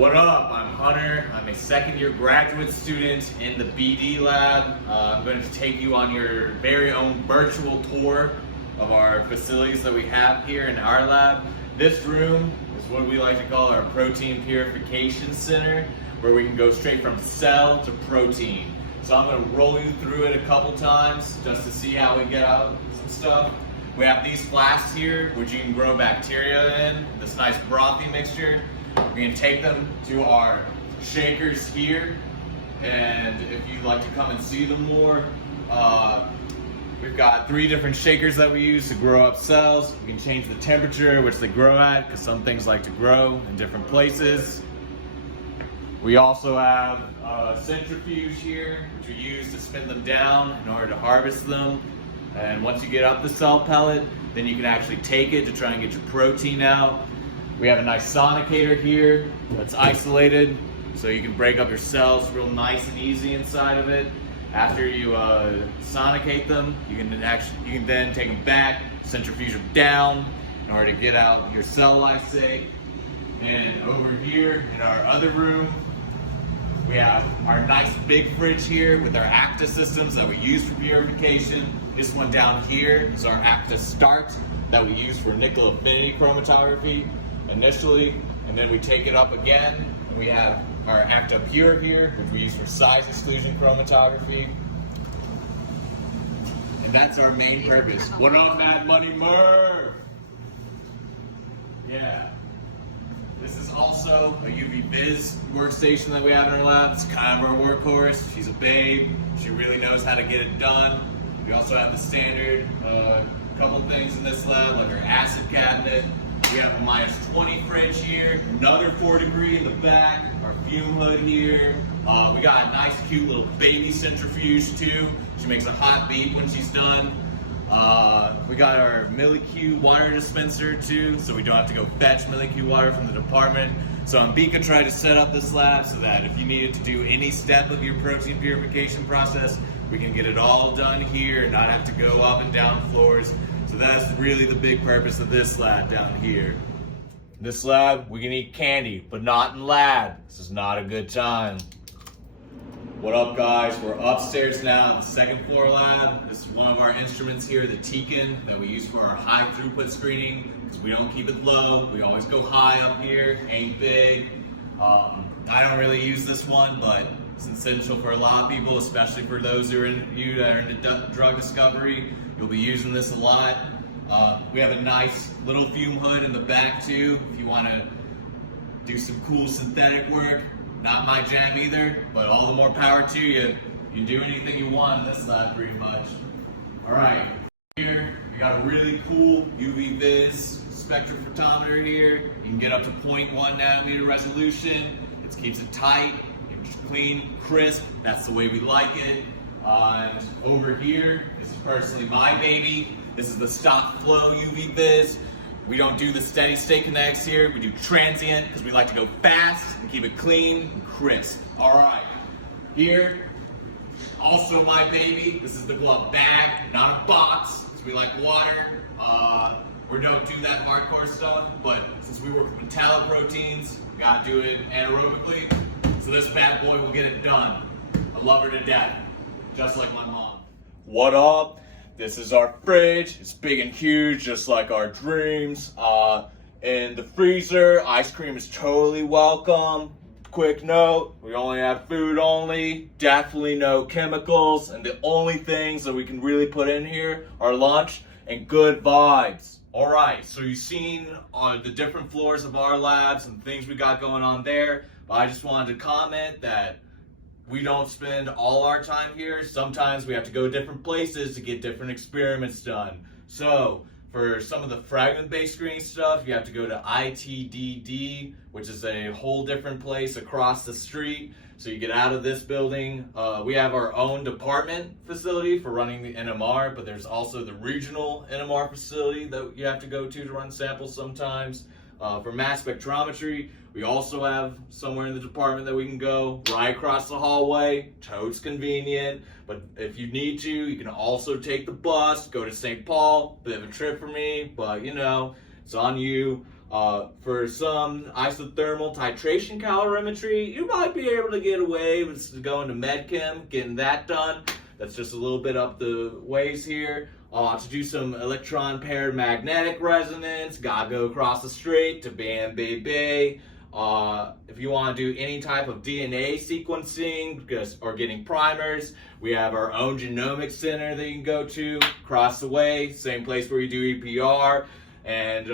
What up? I'm Hunter. I'm a second-year graduate student in the BD lab. I'm going to take you on your very own virtual tour of our facilities that we have here in our lab. This room is what we like to call our protein purification center, where we can go straight from cell to protein. So I'm going to roll you through it a couple times just to see how we get out some stuff. We have these flasks here, which you can grow bacteria in, this nice brothy mixture. We can take them to our shakers here, and if you'd like to come and see them more, we've got 3 different shakers that we use to grow up cells. We can change the temperature at which they grow at, because some things like to grow in different places. We also have a centrifuge here, which we use to spin them down in order to harvest them. And once you get up the cell pellet, then you can actually take it to try and get your protein out. We have a nice sonicator here that's isolated, so you can break up your cells real nice and easy inside of it. After you sonicate them, you can then take them back, centrifuge them down in order to get out your cell lysate. And over here in our other room, we have our nice big fridge here with our Acta systems that we use for purification. This one down here is our Acta Start that we use for nickel affinity chromatography initially, and then we take it up again, and we have our Acta Pure here, which we use for size exclusion chromatography. And that's our main purpose. What up, Mad Money Murph? Yeah. This is also a UV Viz workstation that we have in our lab. It's kind of our workhorse. She's a babe. She really knows how to get it done. We also have the standard couple things in this lab, like our acid cabinet. We have a -20 fridge here, another 4-degree in the back, our fume hood here. We got a nice cute little baby centrifuge too. She makes a hot beep when she's done. We got our Millicue water dispenser too, so we don't have to go fetch Millicue water from the department. So Ambika tried to set up this lab so that if you needed to do any step of your protein purification process, we can get it all done here and not have to go up and down floors. So that's really the big purpose of this lab down here. In this lab, we can eat candy, but not in lab. This is not a good time. What up, guys? We're upstairs now in the 2nd floor lab. This is one of our instruments here, the Tecan, that we use for our high throughput screening, because we don't keep it low. We always go high up here, ain't big. I don't really use this one, but it's essential for a lot of people, especially for those who are that are into drug discovery. You'll be using this a lot. We have a nice little fume hood in the back too, if you want to do some cool synthetic work. Not my jam either, but all the more power to you. You can do anything you want in this lab pretty much. All right, here we got a really cool UV Viz spectrophotometer here. You can get up to 0.1 nanometer resolution. It keeps it tight, it's clean, crisp. That's the way we like it. And over here, this is personally my baby. This is the stock flow UV Viz. We don't do the steady state kinetics here. We do transient because we like to go fast and keep it clean and crisp. All right, here, also my baby. This is the glove bag, not a box, because we like water. We don't do that hardcore stuff, but since we work with metalloproteins, we gotta do it anaerobically. So this bad boy will get it done. I love her to death, just like my mom. What up? This is our fridge. It's big and huge, just like our dreams. In the freezer, ice cream is totally welcome. Quick note, we only have food only, definitely no chemicals, and the only things that we can really put in here are lunch and good vibes. All right, so you've seen the different floors of our labs and things we got going on there, but I just wanted to comment that we don't spend all our time here. Sometimes we have to go different places to get different experiments done. So for some of the fragment-based screening stuff, you have to go to ITDD, which is a whole different place across the street. So you get out of this building. We have our own department facility for running the NMR, but there's also the regional NMR facility that you have to go to run samples sometimes. For mass spectrometry, we also have somewhere in the department that we can go right across the hallway. Totes convenient, but if you need to, you can also take the bus, go to St. Paul. Bit of a trip for me, but you know, it's on you. For some isothermal titration calorimetry, you might be able to get away with going to MedChem, getting that done. That's just a little bit up the ways here. To do some electron paired magnetic resonance, gotta go across the street to Bam Bay Bay. If you want to do any type of DNA sequencing or getting primers, we have our own genomics center that you can go to across the way, same place where you do EPR. And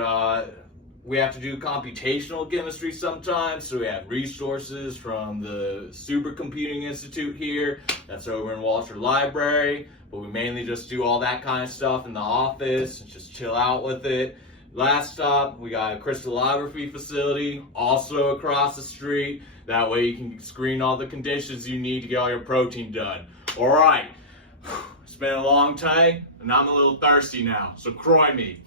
we have to do computational chemistry sometimes, so we have resources from the Supercomputing Institute here. That's over in Walter Library, but we mainly just do all that kind of stuff in the office and just chill out with it. Last stop, we got a crystallography facility also across the street. That way you can screen all the conditions you need to get all your protein done. All right, it's been a long time, and I'm a little thirsty now, so croy me.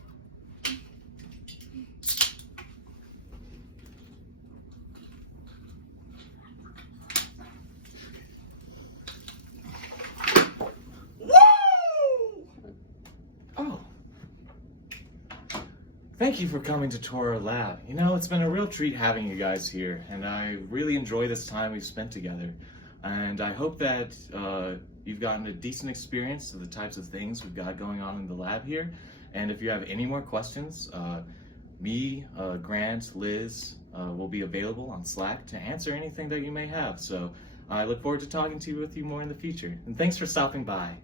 Thank you for coming to tour our lab. You know, it's been a real treat having you guys here, and I really enjoy this time we've spent together. And I hope that you've gotten a decent experience of the types of things we've got going on in the lab here. And if you have any more questions, me, Grant, Liz will be available on Slack to answer anything that you may have. So I look forward to talking to you more in the future. And thanks for stopping by.